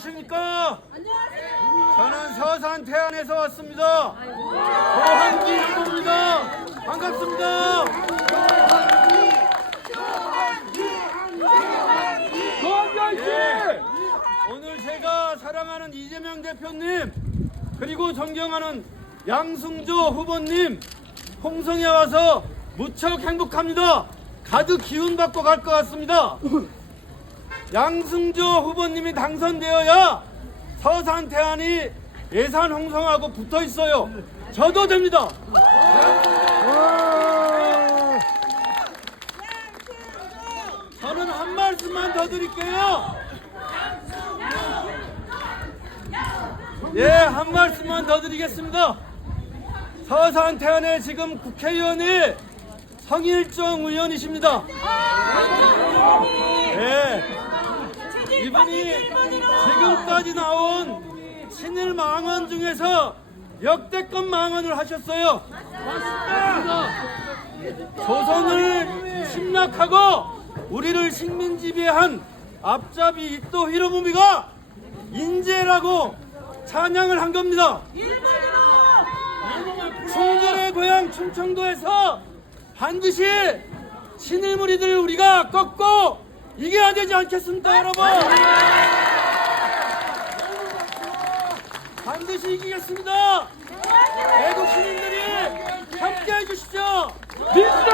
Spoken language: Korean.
안녕하십니까? 저는 서산 태안에서 왔습니다. 조한기 후보입니다. 반갑습니다. 예, 오늘 제가 사랑하는 이재명 대표님 그리고 존경하는 양승조 후보님 홍성에 와서 무척 행복합니다. 가득 기운 받고 갈 것 같습니다. 양승조 후보님이 당선되어야 서산 태안이 예산 홍성하고 붙어 있어요. 저도 됩니다. 저는 한 말씀만 더 드릴게요. 예, 한 말씀만 더 드리겠습니다. 서산 태안의 지금 국회의원이 성일정 의원이십니다. 예. 이분이 지금까지 나온 친일 망언 중에서 역대급 망언을 하셨어요. 조선을 침략하고 우리를 식민 지배한 앞잡이 이토 히로부미가 인재라고 찬양을 한 겁니다. 충절의 고향 충청도에서 반드시 친일 무리들을 우리가 꺾고 이겨야 되지 않겠습니까, 여러분? 반드시 이기겠습니다. 대구 시민들이 함께 해주십시오. 민주